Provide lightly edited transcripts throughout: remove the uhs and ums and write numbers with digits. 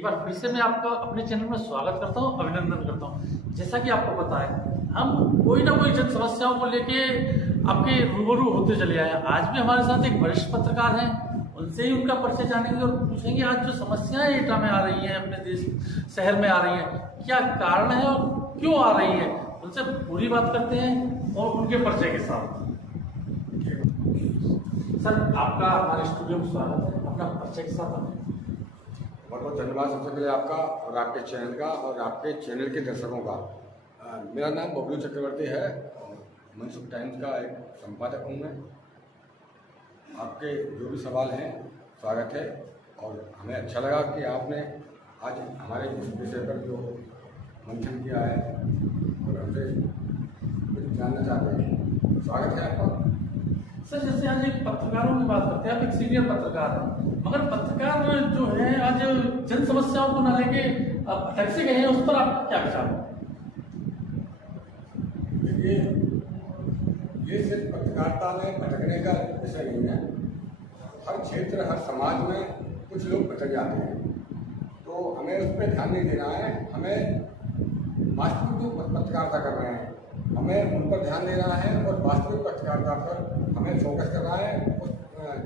एक बार फिर से मैं आपका अपने चैनल में स्वागत करता हूँ, अभिनंदन करता हूँ। जैसा कि आपको पता है, हम कोई ना कोई जन समस्याओं को लेके आपके रूबरू होते चले आए हैं। आज भी हमारे साथ एक वरिष्ठ पत्रकार हैं, उनसे ही उनका परिचय जानेंगे और पूछेंगे आज जो समस्याएं एटा में आ रही हैं, अपने देश शहर में आ रही हैं, क्या कारण है और क्यों आ रही है। उनसे पूरी बात करते हैं और उनके परिचय के साथ। सर, आपका हमारे स्टूडियो में स्वागत है। अपना परिचय के साथ हमें बहुत बहुत धन्यवाद सबसे पहले आपका और आपके चैनल का और आपके चैनल के दर्शकों का। मेरा नाम बबलू चक्रवर्ती है और मनसुख टाइम्स का एक संपादक हूँ मैं। आपके जो भी सवाल हैं स्वागत है और हमें अच्छा लगा कि आपने आज हमारे इस विषय पर जो मंथन किया है और हमसे कुछ जानना चाहते हैं। स्वागत है आपका। सर, जैसे आज एक पत्रकारों की बात करते हैं, आप एक सीनियर पत्रकार हैं, मगर पत्रकार जो है आज जन समस्याओं को ना लेके अटक से गए हैं, उस पर आपका क्या विचार है? ये सिर्फ पत्रकारिता में भटकने का विषय नहीं है। हर क्षेत्र हर समाज में कुछ लोग भटक जाते हैं, तो हमें उस पर ध्यान नहीं देना है। हमें वास्तविक जो पत्रकारिता कर रहे हैं हमें उन पर ध्यान देना है और वास्तविक पत्रकारिता पर हमें फोकस करना है।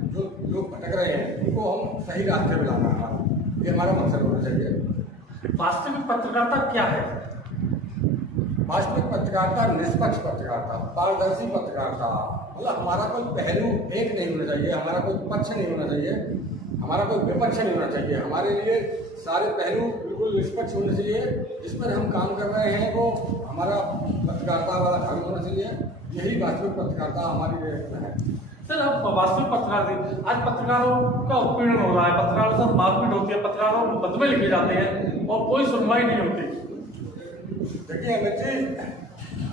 जो लोग भटक रहे हैं उनको हम सही रास्ते में लाना है, ये हमारा मकसद होना चाहिए। वास्तविक पत्रकारिता क्या है? वास्तविक पत्रकारिता निष्पक्ष पत्रकारिता, पारदर्शी पत्रकारिता, मतलब हमारा कोई पहलू एक नहीं होना चाहिए, हमारा कोई पक्ष नहीं होना चाहिए, हमारा कोई विपक्ष नहीं होना चाहिए। हमारे लिए सारे पहलू बिल्कुल निष्पक्ष होने चाहिए। जिस पर हम काम कर रहे हैं वो हमारा पत्रकारिता वाला ढंग होना चाहिए। यही वास्तविक पत्रकारिता हमारी है। सर, अब वास्तविक पत्रकार आज पत्रकारों का उत्पीड़न हो रहा है, पत्रकारों से मारपीट होती है, पत्रकारों को मुकदमे लिखे जाते हैं और कोई सुनवाई नहीं होती। देखिए अमित जी,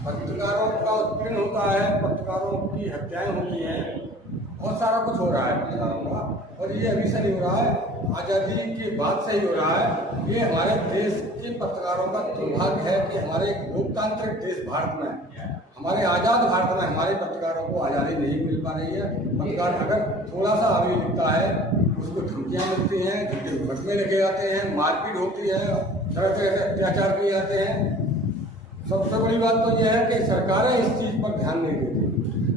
पत्रकारों का उत्पीड़न होता है, पत्रकारों की हत्याएं होती हैं, बहुत सारा कुछ हो रहा है पत्रकारों का, और ये अभी से नहीं हो रहा है, आज़ादी के बाद से ही हो रहा है। ये हमारे देश के पत्रकारों का दुर्भाग्य है कि हमारे लोकतांत्रिक देश भारत में, हमारे आज़ाद भारत में हमारे पत्रकारों को आज़ादी नहीं मिल पा रही है। पत्रकार अगर थोड़ा सा अभी लिखता है उसको धमकियाँ मिलती हैं, झूठे मुकदमे लिखे जाते हैं, मारपीट होती है, तरह तरह से अत्याचार किए जाते हैं। सबसे बड़ी बात तो यह है कि सरकारें इस चीज़ पर ध्यान नहीं देती।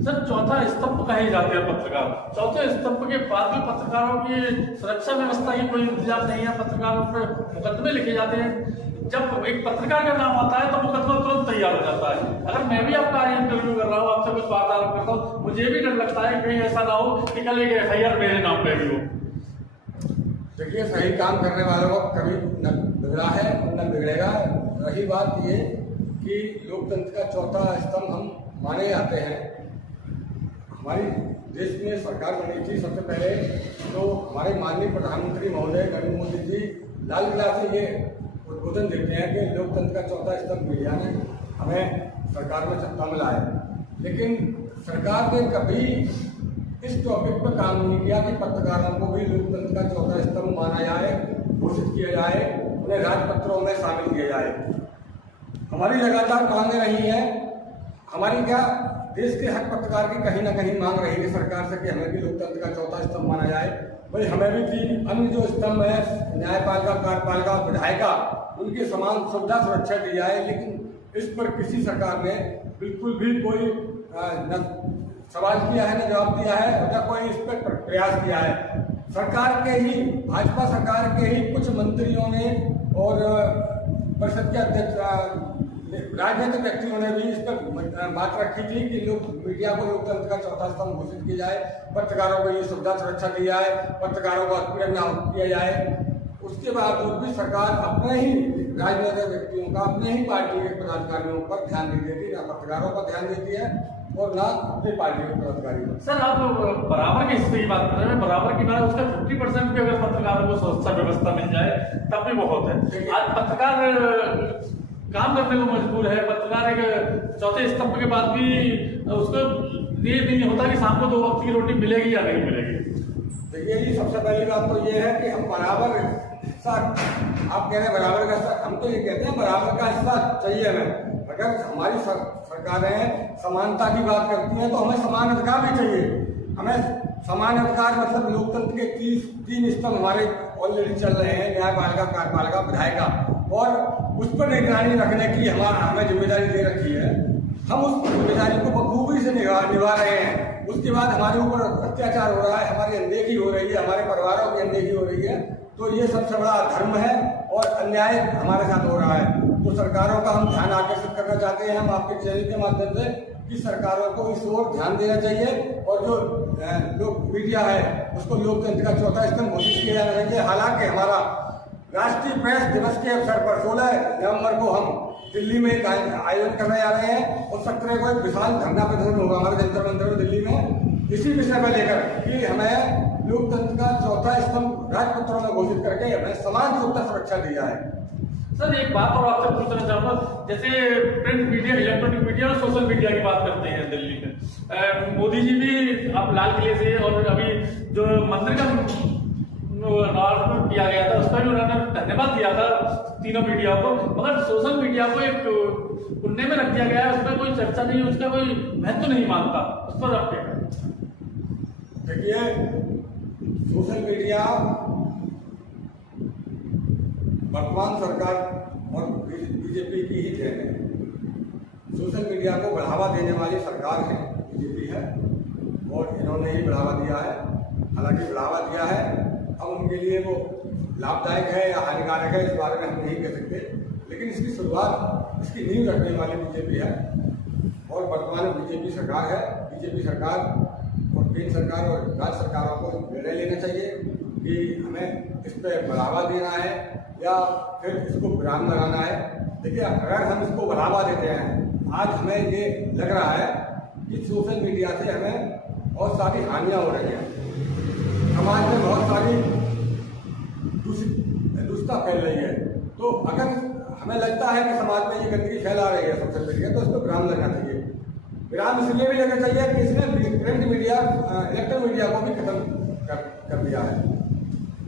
सर, चौथा स्तंभ कहे जाते हैं पत्रकार, चौथे स्तंभ के बाद भी पत्रकारों की सुरक्षा व्यवस्था की कोई इंतजाम नहीं है, पत्रकारों पर मुकदमे लिखे जाते हैं। जब एक पत्रकार का नाम आता है तो मुकदमा तुरंत तैयार हो जाता है। अगर मैं भी आपका इंटरव्यू कर रहा हूँ, आपसे कुछ वार्तालाप करता हूँ, मुझे भी डर लगता है कहीं ऐसा ना हो कि कल एक FIR मेरे नाम पे भी हो। देखिए, सही काम करने वालों को कभी न बिगड़ा है न बिगड़ेगा। रही बात ये कि लोकतंत्र का चौथा स्तंभ हम माने जाते हैं। हमारी देश में सरकार बनी थी सबसे पहले तो हमारे माननीय प्रधानमंत्री महोदय नरेंद्र मोदी जी लाल किला से ये उद्बोधन देते हैं कि लोकतंत्र का चौथा स्तंभ मीडिया ने हमें सरकार में सत्ता में लाया। लेकिन सरकार ने कभी इस टॉपिक पर काम नहीं किया कि पत्रकारों को भी लोकतंत्र का चौथा स्तंभ माना जाए, घोषित किया जाए, उन्हें राजपत्रों में शामिल किया जाए। हमारी लगातार मांगें रही हैं। हमारी क्या देश के हर पत्रकार की कहीं ना कहीं मांग रही है सरकार से कि हमें भी लोकतंत्र का चौथा स्तंभ माना जाए। भाई, हमें भी तीन अन्य जो स्तंभ है, न्यायपालिका, कार्यपालिका, विधायिका, उनकी समान सुविधा सुरक्षा दी जाए। लेकिन इस पर किसी सरकार ने बिल्कुल भी कोई न सवाल किया है, न जवाब दिया है, और न कोई इस पर प्रयास किया है। सरकार के ही, भाजपा सरकार के ही कुछ मंत्रियों ने और परिषद के अध्यक्ष राजनीतिक व्यक्तियों ने भी इस पर बात रखी थी कि लोग मीडिया को लोकतंत्र का चौथा स्तंभ घोषित किया जाए, पत्रकारों को ये सुविधा सुरक्षा दी जाए, पत्रकारों को उत्पीड़न न किया जाए। उसके बावजूद भी सरकार अपने ही राजनीतिक व्यक्तियों का, अपने ही पार्टी के पदाधिकारियों पर ध्यान नहीं देती, ना पत्रकारों पर ध्यान देती है और ना अपनी पार्टी के पदाधिकारियों। सर, आप बराबर के हिस्से की बात कर रहे हैं, बराबर की बात, उसका 50% भी अगर पत्रकारों को सुरक्षा व्यवस्था मिल जाए तब भी बहुत है। आज पत्रकार काम करने को मजबूर है। पत्रकार एक चौथे स्तंभ के बाद भी उसको ये नहीं होता कि शाम को 2 वक्त की रोटी मिलेगी या नहीं मिलेगी। देखिए जी, सबसे पहली बात तो ये है कि हम बराबर हिस्सा, आप कह रहे हैं बराबर का हिस्सा, हम तो ये कहते हैं बराबर का हिस्सा चाहिए हमें। अगर हमारी सरकारें समानता की बात करती हैं तो हमें समान अधिकार भी चाहिए। हमें समान अधिकार मतलब लोकतंत्र के तीन स्तंभ हमारे ऑलरेडी चल रहे हैं, न्यायपालिका, कार्यपालिका, विधायिका, और उस पर निगरानी रखने की हमें जिम्मेदारी दे रखी है। हम उस जिम्मेदारी को बखूबी से निभा रहे हैं। उसके बाद हमारे ऊपर अत्याचार हो रहा है, हमारी अनदेखी हो रही है, हमारे परिवारों की अनदेखी हो रही है, तो ये सबसे बड़ा धर्म है और अन्याय हमारे साथ हो रहा है। तो सरकारों का हम ध्यान आकर्षित करना चाहते हैं हम आपके चैनल के माध्यम से कि सरकारों को इस ओर ध्यान देना चाहिए और जो लोग मीडिया है उसको लोकतंत्र का चौथा स्तंभ घोषित किया जाना चाहिए। हालांकि हमारा राष्ट्रीय प्रेस दिवस के अवसर पर 16 नवंबर को हम दिल्ली में एक आयोजन करने जा रहे हैं और 17 को एक विशाल धरना प्रदर्शन होगा हमारे जंतर मंतर में दिल्ली में, इसी विषय पर लेकर कि हमें लोकतंत्र का चौथा स्तंभ राजपत्रों में घोषित करके हमें समान रूप से सुरक्षा दी जाए। सर एक बात और आपसे पूछना चाहूंगा, जैसे प्रिंट मीडिया, इलेक्ट्रॉनिक मीडिया और सोशल मीडिया की बात करते हैं दिल्ली में, मोदी जी भी अब लाल किले से और अभी जो मंदिर का अनाउंसमेंट किया गया था उसका भी उन्होंने धन्यवाद दिया था तीनों मीडिया को, मगर सोशल मीडिया को एक कुन्ने में रख दिया गया है, उसमें कोई चर्चा नहीं, उसका कोई महत्व नहीं मानता, उस पर आप क्या कहें? देखिए सोशल मीडिया वर्तमान सरकार और बीजेपी की ही देन है। सोशल मीडिया को बढ़ावा देने वाली सरकार है, बीजेपी है, और इन्होंने ही बढ़ावा दिया है। हालांकि बढ़ावा दिया है, अब उनके लिए वो लाभदायक है या हानिकारक है इस बारे में हम नहीं कह सकते, लेकिन इसकी शुरुआत, इसकी नींव रखने वाली बीजेपी है और वर्तमान में बीजेपी सरकार है। बीजेपी सरकार और केंद्र सरकार और राज्य सरकारों को निर्णय लेना चाहिए कि हमें इस पर बढ़ावा देना है या फिर इसको विराम लगाना है। देखिए अगर हम इसको बढ़ावा देते हैं, आज हमें ये लग रहा है कि सोशल मीडिया से हमें बहुत सारी हानियां हो रही हैं, समाज में बहुत सारी दुष्टता फैल रही है। तो अगर हमें लगता है कि समाज में ये गंदगी फैला रही है सोशल मीडिया, तो इसको विराम लगना चाहिए। विराम इसलिए भी लगना चाहिए कि इसने प्रिंट मीडिया, इलेक्ट्रॉनिक मीडिया को भी खत्म कर दिया है।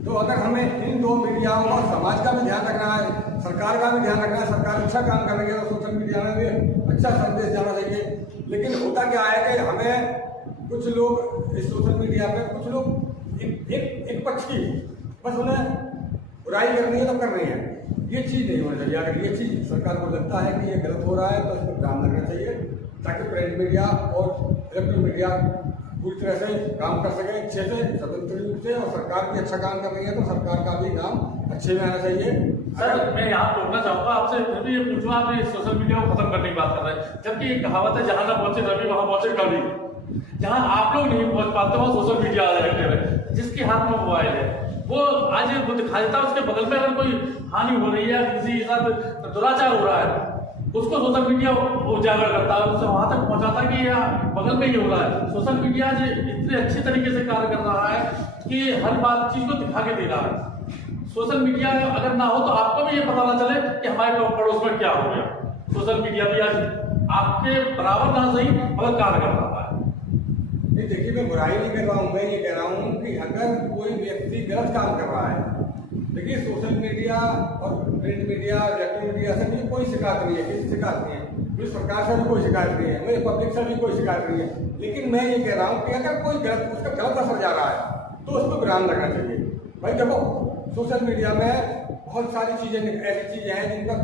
तो अगर हमें इन दो मीडियाओं का, समाज का भी ध्यान रखना है, सरकार का भी ध्यान रखना है, सरकार अच्छा काम कर रही है तो सोशल मीडिया में भी अच्छा संदेश जाना चाहिए। लेकिन होता क्या है कि हमें कुछ लोग इस सोशल मीडिया पे, कुछ लोग एक पक्षी, बस उन्हें बुराई करनी है तो कर रही है। ये चीज़ नहीं होनी चाहिए। अगर ये चीज़ सरकार को लगता है कि ये गलत हो रहा है तो इसको विराम लगना चाहिए, ताकि प्रिंट मीडिया और इलेक्ट्रॉनिक मीडिया पूरी तरह से काम कर सके अच्छे से, स्वतंत्र रूप से, और सरकार भी अच्छा काम कर रही है तो सरकार का भी नाम अच्छे में आना चाहिए। सर मैं यहाँ रोकना चाहूंगा आपसे, फिर भी ये पूछूं, आप सोशल मीडिया को खत्म करने की बात कर रहे हैं, जबकि एक कहावत है, जहां ना पहुंचे रवि वहां पहुंचे कवि। जहां आप लोग नहीं पहुंच पाते वहां सोशल मीडिया एक्टिव है, जिसके हाथ में मोबाइल है वो आज वो दिखा देता है, उसके बगल में अगर कोई हानि हो रही है, किसी के साथ दुराचार हो रहा है, उसको सोशल मीडिया उजागर करता है, उससे वहां तक पहुंचाता है कि यार बगल में ही हो रहा है। सोशल मीडिया जो इतने अच्छे तरीके से कार्य कर रहा है कि हर बात चीज को दिखा के दे रहा है। सोशल मीडिया अगर ना हो तो आपको भी ये पता ना चले कि हमारे पड़ोस में क्या हो गया। सोशल मीडिया भी आज आपके बराबर ना सही मगर कार्य कर रहा है। नहीं देखिए, मैं बुराई नहीं कर रहा हूँ, मैं ये कह रहा हूँ कि अगर कोई व्यक्ति गलत काम कर रहा है, देखिए सोशल मीडिया और प्रिंट मीडिया, इलेक्ट्रॉनिक मीडिया से भी कोई शिकायत नहीं है, किसी शिकायत नहीं है, मुझे सरकार से भी कोई शिकायत नहीं है, मुझे पब्लिक से भी कोई शिकायत नहीं है। लेकिन मैं ये कह रहा हूँ कि अगर कोई गलत, उसका गलत असर जा रहा है तो उसको विराम लगना चाहिए। भाई देखो, सोशल मीडिया में बहुत सारी चीजें, ऐसी चीजें हैं जिनका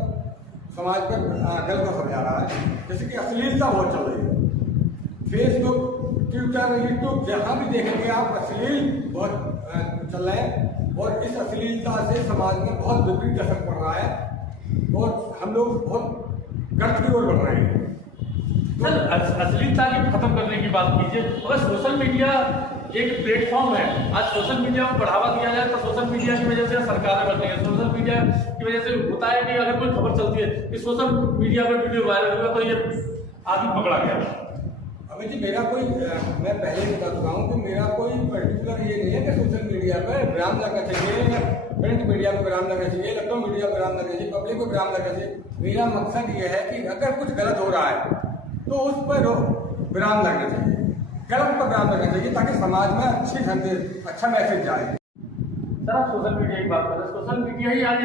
समाज पर गलत असर जा रहा है, जैसे कि अश्लीलता बहुत चल रही है। फेसबुक, ट्विटर, यूट्यूब, जहाँ भी देखेंगे आप अश्लील बहुत चल रहे हैं, और इस अश्लीलता से समाज में बहुत विपरीत असर पड़ रहा है और हम लोग बहुत गर्त की ओर बढ़ रहे हैं। सर अश्लीलता की खत्म करने की बात कीजिए, अगर सोशल मीडिया एक प्लेटफॉर्म है, आज सोशल मीडिया को बढ़ावा दिया जाए तो सोशल मीडिया की वजह से सरकारें बनती है, सोशल मीडिया की वजह से होता है कि अगर कोई खबर चलती है कि सोशल मीडिया पर वीडियो वायरल हुआ तो ये आदमी पकड़ा गया। अभी जी मेरा कोई, मैं पहले बता चुका हूँ कि मेरा कोई पर्टिकुलर ये नहीं है कि सोशल मीडिया पर विराम लगना चाहिए या प्रिंट मीडिया को विराम लगना चाहिए, इलेक्ट्रॉनिक मीडिया को विराम लगना चाहिए, पब्लिक को विराम लगना चाहिए। मेरा मकसद ये है कि अगर कुछ गलत हो रहा है तो उस पर विराम लगना चाहिए, गलत पर विराम लगना चाहिए, ताकि समाज में अच्छी संदेश, अच्छा मैसेज जाए। सर आप सोशल मीडिया की बात कर रहे हैं, सोशल मीडिया ही आज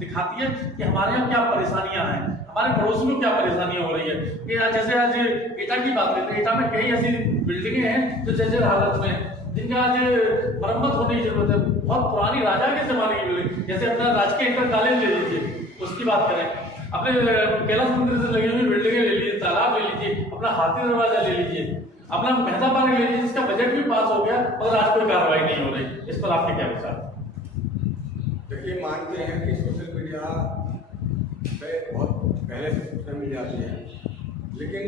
दिखाती है कि हमारे यहाँ क्या परेशानियां हैं, हमारे पड़ोस में क्या परेशानियां हो रही है। कि जैसे आज एटा की बात करें तो एटा में कई ऐसी बिल्डिंगें हैं जो जर्जर हालत में हैं, जिनका आज मरम्मत होने की जरूरत है। बहुत पुरानी राजा के जमाने की बिल्डिंग, जैसे अपना राजकीय इंटर कॉलेज ले लीजिए, उसकी बात करें, अपने कैलाश मंदिर से लगी हुई बिल्डिंगें ले लीजिए, तालाब ले लीजिए, अपना हाथी दरवाजा ले लीजिए, अपना मेहता पार्क ले लीजिए, जिसका बजट भी पास हो गया और आज कोई कार्रवाई नहीं हो रही। इस पर आपके क्या विचार? देखिए, मानते हैं कि सोशल मीडिया पे बहुत पहले से सोशल मीडिया आती है, लेकिन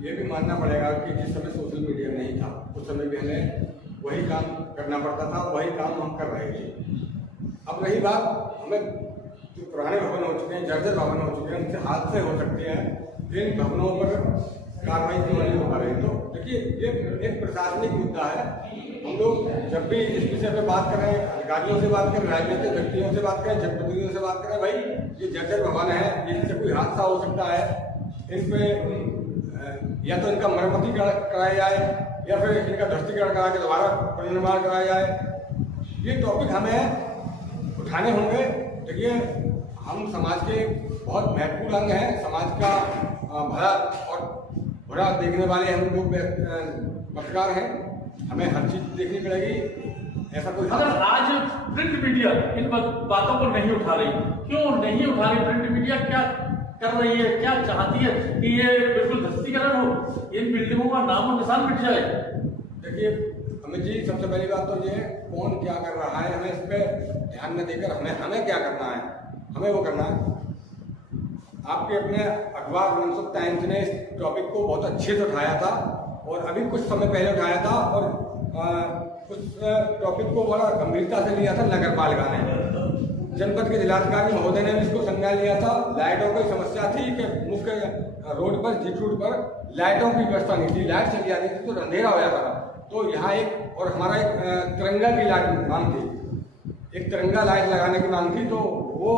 ये भी मानना पड़ेगा कि जिस समय सोशल मीडिया नहीं था उस समय भी हमें वही काम करना पड़ता था, वही काम हम कर रहे थे। अब रही बात, हमें जो पुराने भवन हो चुके हैं, जर्जर भवन हो चुके हैं, उनसे हादसे हो सकते हैं, इन भवनों पर कार्रवाई क्यों नहीं हो पा रही? तो देखिए, ये एक प्रशासनिक मुद्दा है। हम लोग जब भी इस विषय पे बात करें, अधिकारियों से बात करें, राजनीतिक व्यक्तियों से बात करें, जनप्रतिनिधियों से बात करें, भाई ये जर्जर भवन है, इनसे कोई हादसा हो सकता है, इन पे या तो इनका मरम्मती कराया जाए या फिर इनका ध्वस्तीकरण करा के दोबारा पुनर्निर्माण कराया जाए। ये टॉपिक हमें उठाने होंगे। देखिए, हम समाज के बहुत महत्वपूर्ण अंग हैं, समाज का भला और बुरा देखने वाले हम लोग पत्रकार हैं, हमें हर चीज देखनी पड़ेगी। ऐसा कोई अगर आज प्रिंट मीडिया इन बातों को नहीं उठा रही, क्यों नहीं उठा रही? प्रिंट मीडिया क्या कर रही है, क्या चाहती है कि ये बिल्कुल ध्वस्तीकरण हो, इन बिल्डिंगों का नाम और निशान मिट जाए? देखिए अमित जी, सबसे पहली बात तो ये कौन क्या कर रहा है, हमें इस पर ध्यान न देकर हमें क्या करना है, हमें वो करना है। आपके अपने अखबार मनसुख टाइम्स ने इस टॉपिक को बहुत अच्छे से उठाया था और अभी कुछ समय पहले उठाया था, और उस टॉपिक को बड़ा गंभीरता से लिया था नगर पालिका ने। जनपद के जिलाधिकारी महोदय ने इसको संज्ञान लिया था। लाइटों की समस्या थी कि मुख्य रोड पर, जीट रोड पर लाइटों की व्यवस्था नहीं थी, लाइट चली जाती थी तो अंधेरा हो जाता था। तो यहाँ एक और हमारा एक तिरंगा की लाइट मांग थी, एक तिरंगा लाइट लगाने की मांग थी, तो वो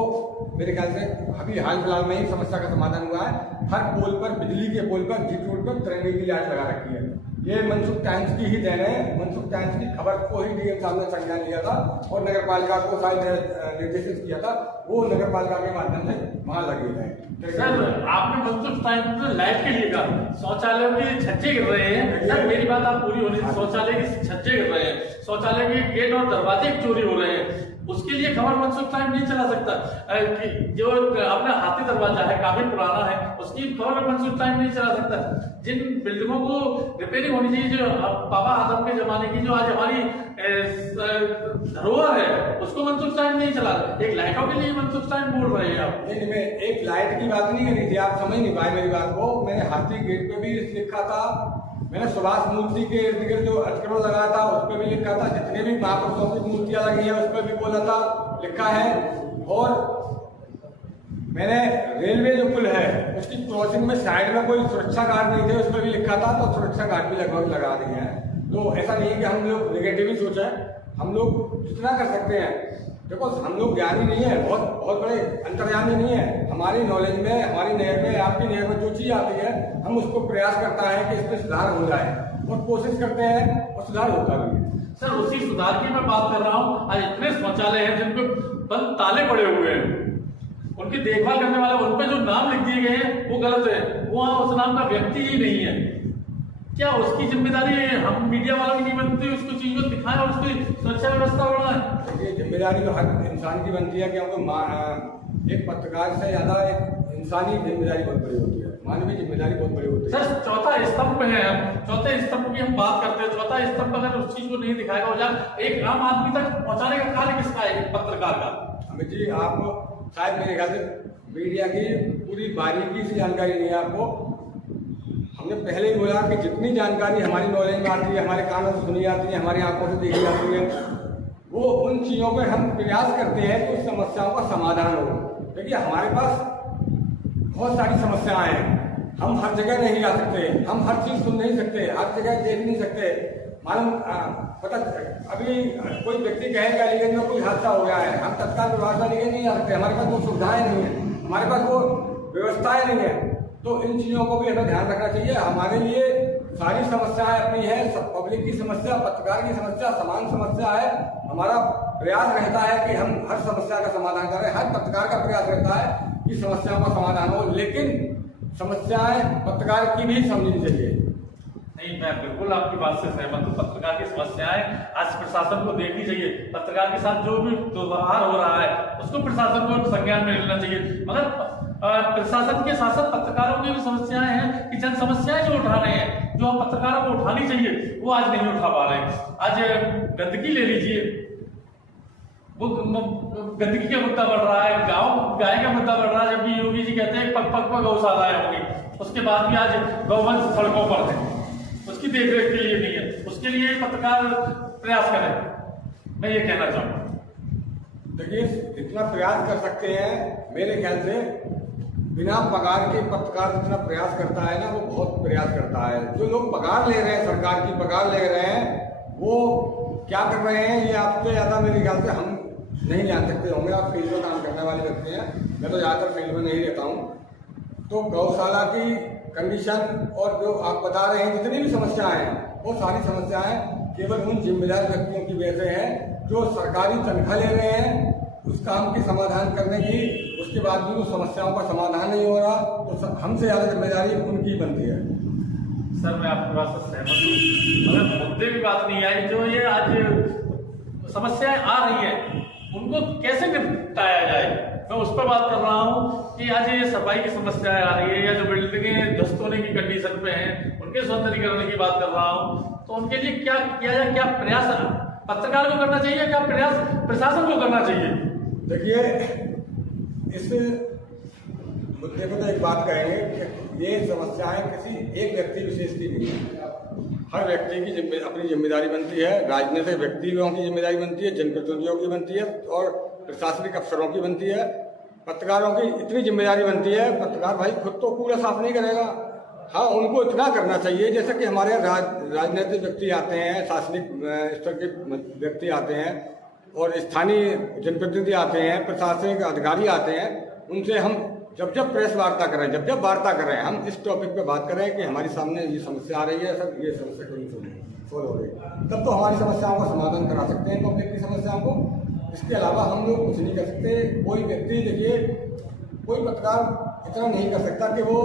मेरे ख्याल से अभी हाल फिलहाल में ही समस्या का समाधान हुआ है। हर पोल पर, बिजली के पोल पर, जीट रोड पर तिरंगे की लाइट लगा रखी है। ये मनसुख टाइम्स की ही देन है। मनसुख टाइम्स की खबर को ही डीएम साहब ने संज्ञान लिया था और नगर पालिका को शायद निर्देशित किया था, वो नगर पालिका के माध्यम से वहां लगे गए। सर, आपने मनसुख टाइम्स में लाइट के लिए कहा, शौचालयों के छज्जे गिर रहे हैं। सर, मेरी बात आप पूरी होनी, शौचालय के छज्जे गिर रहे हैं, शौचालय के गेट और दरवाजे चोरी हो रहे हैं, उसके लिए खबर मनसुख टाइम्स नहीं चला सकता। जो अपना हाथी दरवाजा है, काफी पुराना है, उसकी खबर मनसुख टाइम्स नहीं चला सकता। जिन बिल्डिंगों को रिपेयरिंग होनी चाहिए, जो बाबा आदम के जमाने की जो आज हमारी धरोहर है, उसको मनसुख टाइम्स नहीं चला। एक लाइटों के लिए मनसुख टाइम्स बोल रहे हैं आप। नहीं, मैं एक लाइट की बात नहीं करी थी, आप समझ नहीं पाए मेरी बात को। मैंने हाथी गेट पे भी लिखा था, मैंने सुभाष मूर्ति के इर्द गिर्द जो अटकड़ों लगाया था उस पर भी लिखा था, जितने भी महापुरुषों की मूर्तियां लगी हैं उस पर भी बोला था, लिखा है। और मैंने रेलवे जो पुल है उसकी क्रॉसिंग में साइड में कोई सुरक्षा गार्ड नहीं थे, उस पर भी लिखा था, तो सुरक्षा गार्ड भी लगभग लगा दिए हैं। तो ऐसा नहीं है कि हम लोग नेगेटिव ही सोचें, हम लोग जितना कर सकते हैं। देखो, हम लोग ज्ञानी नहीं है, बहुत बड़े अंतर्यामी नहीं है। हमारी नॉलेज में, हमारी नहर में, आपकी नहर में जो चीज आती है, हम उसको प्रयास करता है कि इसमें सुधार हो जाए और कोशिश करते हैं और सुधार होता भी है। सर, उसी सुधार की मैं बात कर रहा हूँ। आज इतने शौचालय हैं जिन पे बंद ताले पड़े हुए हैं, उनकी देखभाल करने वाले, उन पे जो नाम लिख दिए गए हैं वो गलत है, वहाँ उस नाम का व्यक्ति ही नहीं है। क्या उसकी जिम्मेदारी हम मीडिया वालों की नहीं बनती? उसको चीज को दिखाएं और उसकी सुरक्षा व्यवस्था बढ़ाएं। ये जिम्मेदारी तो हर इंसान की बनती है कि हमको एक पत्रकार से ज्यादा एक इंसानी जिम्मेदारी बहुत बड़ी होती है, मानवीय जिम्मेदारी बहुत बड़ी होती है। सर, चौथा स्तंभ पे है हम, चौथे स्तंभ की हम बात करते हैं। चौथा स्तंभ अगर उस चीज को नहीं दिखाएगा, हो जाए एक आम आदमी तक पहुंचाने का कार्य किसका है? पत्रकार का। अमित जी, आप शायद मेरे ख्याल से मीडिया की पूरी बारीकी से जानकारी नहीं है आपको। हमने पहले ही बोला कि जितनी जानकारी हमारी नॉलेज में आती है, हमारे कानों से सुनी जाती है, हमारी आंखों से देखी जाती है, वो उन चीज़ों पर हम प्रयास करते हैं कि उस समस्याओं का समाधान हो। देखिए, हमारे पास बहुत सारी समस्याएं हैं, हम हर जगह नहीं जा सकते, हम हर चीज़ सुन नहीं सकते, हर जगह देख नहीं सकते। मालूम पता, अभी कोई व्यक्ति कहेगा अलीगंज में कोई हादसा हो गया है, हम तत्काल विभाग में अलीगंज नहीं जा सकते, हमारे पास वो सुविधाएं नहीं है, हमारे पास वो व्यवस्थाएं नहीं है। तो इन चीज़ों को भी हमें ध्यान रखना चाहिए। हमारे लिए सारी समस्याएं अपनी है, सब पब्लिक की समस्या, पत्रकार की समस्या समान समस्या है। हमारा प्रयास रहता है कि हम हर समस्या का समाधान करें, हर पत्रकार का प्रयास रहता है कि समस्याओं का समाधान हो, लेकिन समस्याएं पत्रकार की भी समझनी चाहिए। नहीं, मैं बिल्कुल आपकी बात से सहमत हूँ। पत्रकार की समस्याएं आज प्रशासन को देखनी चाहिए। पत्रकार के साथ जो भी व्यवहार हो रहा है उसको प्रशासन को संज्ञान में लेना चाहिए। मगर प्रशासन के साथ साथ पत्रकारों की भी समस्याएं हैं कि जन समस्याएं जो उठा रहे हैं, जो हम पत्रकारों को उठानी चाहिए, वो आज नहीं उठा पा रहे हैं। आज गंदगी ले लीजिए, वो गंदगी का मुद्दा बढ़ रहा है, गाय का मुद्दा बढ़ रहा है। जब भी योगी जी कहते हैं पग पग पर गौशालाएं होंगी, उसके बाद भी आज गौवंश सड़कों पर है, उसकी देखरेख के लिए नहीं है। उसके लिए पत्रकार प्रयास करें, मैं ये कहना चाहूँगा। देखिए, इतना प्रयास कर सकते हैं, मेरे ख्याल से बिना पगार के पत्रकार जितना प्रयास करता है ना, वो बहुत प्रयास करता है। जो लोग पगार ले रहे हैं, सरकार की पगार ले रहे हैं, वो क्या कर रहे हैं ये आपसे ज़्यादा मेरे ख्याल से हम नहीं जान सकते होंगे। आप फील्ड में काम करने वाले व्यक्ति हैं, मैं तो ज़्यादातर फील्ड में नहीं रहता हूँ। तो गौशाला की कंडीशन और जो आप बता रहे हैं जितनी भी समस्याएं हैं, वो सारी समस्याएं केवल उन जिम्मेदार व्यक्तियों की वजह से हैं जो सरकारी तनख्वाह ले रहे हैं उस काम के समाधान करने की। उसके बाद भी उन समस्याओं का समाधान नहीं हो रहा, तो हमसे ज़्यादा जिम्मेदारी उनकी बनती है। सर, मैं आपकी बात से सहमत हूँ, मगर मुद्दे की बात नहीं आई। जो ये आज समस्याएं आ रही हैं उनको कैसे निपटाया जाए, मैं उस पर बात कर रहा हूँ कि आज ये सफाई की समस्याएं आ रही है या जो बिल्डिंगें ध्वस्त होने की कंडीशन पे हैं उनके सौंदर्यीकरण की बात कर रहा हूँ। तो उनके लिए क्या किया जाए, क्या प्रयास पत्रकार को करना चाहिए, क्या प्रयास प्रशासन को करना चाहिए? देखिए, इस मुद्दे पर तो एक बात कहेंगे कि ये समस्याएं किसी एक व्यक्ति विशेष की नहीं है। हर व्यक्ति की अपनी जिम्मेदारी बनती है, राजनीतिक व्यक्तियों की जिम्मेदारी बनती है, जनप्रतिनिधियों की बनती है और प्रशासनिक अफसरों की बनती है। पत्रकारों की इतनी जिम्मेदारी बनती है, पत्रकार भाई खुद तो कूड़ा साफ नहीं करेगा। हाँ, उनको इतना करना चाहिए जैसे कि हमारे राजनीतिक व्यक्ति आते हैं, शासनिक स्तर के व्यक्ति आते हैं और स्थानीय जनप्रतिनिधि आते हैं, प्रशासनिक अधिकारी आते हैं, उनसे हम जब प्रेस वार्ता करें, जब वार्ता करें, हम इस टॉपिक पे बात करें कि हमारी सामने ये समस्या आ रही है, सर ये समस्या क्यों नहीं सोल्व हो रही, तब तो हमारी समस्याओं का समाधान करा सकते हैं पब्लिक की समस्याओं को। इसके अलावा हम लोग कुछ नहीं कर सकते। कोई व्यक्ति, देखिए, कोई पत्रकार इतना नहीं कर सकता कि वो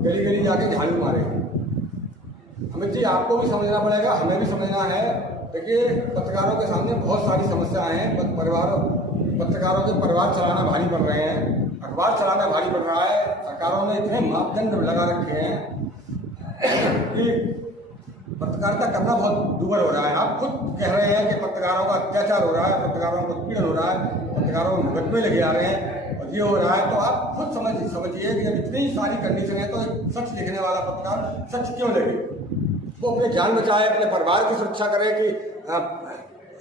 गली गली जाके झाड़ू मारे। अमित जी, आपको भी समझना पड़ेगा, हमें भी समझना है। देखिए, पत्रकारों के सामने बहुत सारी समस्याएं हैं। पत्रकारों के परिवार चलाना भारी पड़ रहे हैं, अखबार चलाना भारी पड़ रहा है। सरकारों ने इतने मापदंड लगा रखे हैं कि पत्रकारिता करना बहुत दूभर हो रहा है। आप खुद कह रहे हैं कि पत्रकारों का अत्याचार हो रहा है, पत्रकारों को उत्पीड़न हो रहा है, पत्रकारों को मुकदमे लगे आ रहे हैं और ये हो रहा है। तो आप खुद समझिए कि जब इतनी सारी कंडीशन है तो एक सच लिखने वाला पत्रकार सच क्यों लगे? वो अपने जान बचाए, अपने परिवार की सुरक्षा करे कि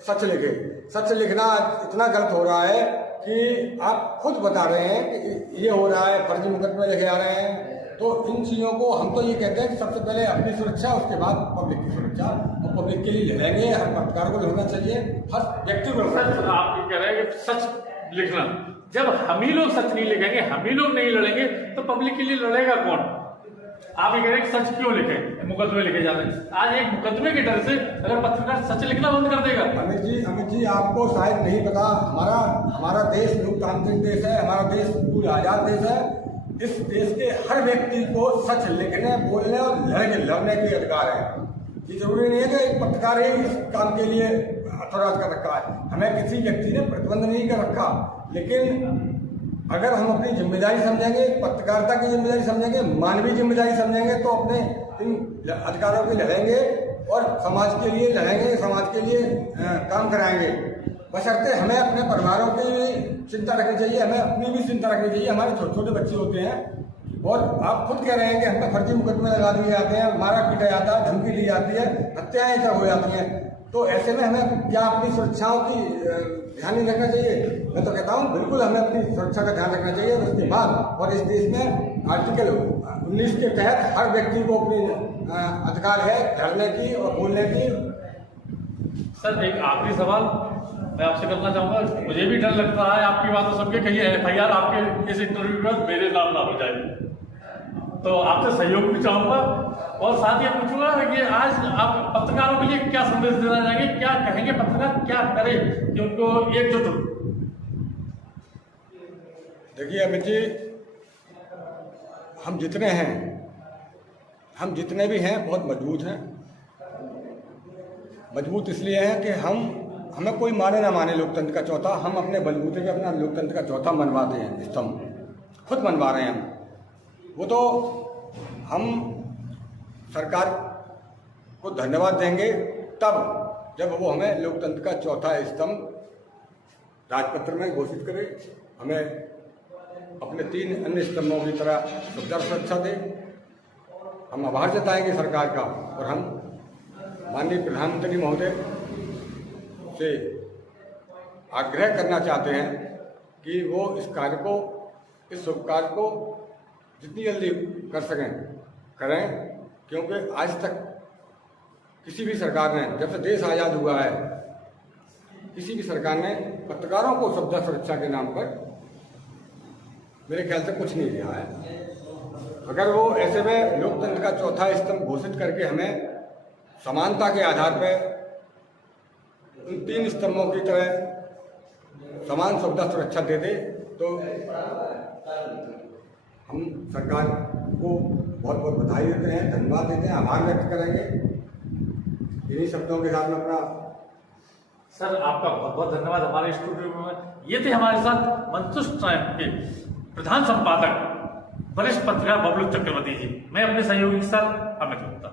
सच लिखे। सच लिखना इतना गलत हो रहा है कि आप खुद बता रहे हैं कि ये हो रहा है, फर्जी मुकदमे लिखे आ रहे हैं। तो इन चीज़ों को हम तो ये कहते हैं कि सबसे पहले अपनी सुरक्षा, उसके बाद पब्लिक की सुरक्षा। और पब्लिक के लिए लड़ेंगे, हर पत्रकार को लड़ना चाहिए, हर व्यक्ति को लड़ना चाहिए। आप ये कह रहे हैं कि सच लिखना, जब हम ही लोग सच नहीं लिखेंगे, हम ही लोग नहीं लड़ेंगे, तो पब्लिक के लिए लड़ेगा कौन? आप ये कह रहे हैं कि सच क्यों लिखे, मुकदमे लिखे जाते हैं। आज एक मुकदमे के डर से अगर पत्रकार सच लिखना बंद कर देगा। अमित जी, आपको शायद नहीं पता, हमारा देश लोकतांत्रिक देश है, हमारा देश पूरा आजाद देश है। इस देश के हर व्यक्ति को सच लिखने, बोलने और लड़ने के अधिकार है। ये जरूरी नहीं है कि एक पत्रकार ही इस काम के लिए अथॉराइज कर रखा है, हमें किसी व्यक्ति ने प्रतिबंध नहीं कर रखा। लेकिन अगर हम अपनी जिम्मेदारी समझेंगे, पत्रकारिता की जिम्मेदारी समझेंगे, मानवीय जिम्मेदारी समझेंगे, तो अपने इन अधिकारों के लड़ेंगे और समाज के लिए लड़ेंगे, समाज के लिए काम कराएंगे। बशर्ते हमें अपने परिवारों की भी चिंता रखनी चाहिए, हमें अपनी भी चिंता रखनी चाहिए। हमारे छोटे छोटे बच्चे होते हैं और आप खुद कह रहे हैं कि हम पे फर्जी मुकदमे लगा दिए जाते हैं, मारा पीटा जाता है, धमकी दी जाती है, हत्याएं सब हो जाती हैं। तो ऐसे में हमें क्या अपनी सुरक्षाओं की ध्यान नहीं रखना चाहिए? मैं तो कहता हूँ बिल्कुल हमें अपनी सुरक्षा का ध्यान रखना चाहिए। उसके बाद और इस देश में आर्टिकल 19 के तहत हर व्यक्ति को अपनी अधिकार है लड़ने की और बोलने की। सर, एक आखिरी सवाल मैं आपसे करना चाहूँगा। मुझे भी डर लग रहा है आपकी बातों सुन के, कहीं FIR आपके इस इंटरव्यू में मेरे नाम ना हो जाए, तो आपसे सहयोग भी चाहूँगा। और साथ ही पूछूंगा कि आज आप पत्रकारों के लिए क्या संदेश देना चाहेंगे, क्या कहेंगे पत्रकार क्या करे कि उनको एकजुट हो? देखिए अमित जी, हम जितने भी हैं बहुत मजबूत हैं। मजबूत इसलिए हैं कि हमें कोई माने ना माने लोकतंत्र का चौथा, हम अपने बलबूते पे अपना लोकतंत्र का चौथा मनवाते हैं, स्तंभ खुद मनवा रहे हैं हम। वो तो हम सरकार को धन्यवाद देंगे तब जब वो हमें लोकतंत्र का चौथा स्तंभ राजपत्र में घोषित करे, हमें अपने 3 अन्य स्तंभों की तरह सुरक्षा दे। हम आभार जताएंगे सरकार का और हम माननीय प्रधानमंत्री महोदय से आग्रह करना चाहते हैं कि वो इस शुभ कार्य को जितनी जल्दी कर सकें करें, क्योंकि आज तक किसी भी सरकार ने, जब से देश आज़ाद हुआ है, किसी भी सरकार ने पत्रकारों को शब्द सुरक्षा के नाम पर मेरे ख्याल से कुछ नहीं दिया है। अगर वो ऐसे में लोकतंत्र का चौथा स्तंभ घोषित करके हमें समानता के आधार पर उन 3 स्तंभों की तरह समान सुविधा सुरक्षा दे दे तो हम सरकार को बहुत बहुत बधाई देते हैं, धन्यवाद देते हैं, आभार व्यक्त करेंगे। इन्हीं शब्दों के साथ में अपना सर आपका बहुत बहुत धन्यवाद। हमारे स्टूडियो में ये थे हमारे साथ मंतुष्ट टाइम के प्रधान संपादक वरिष्ठ पत्रकार बबलू चक्रवर्ती जी। मैं अपने सहयोगी के साथ अमित गुप्ता।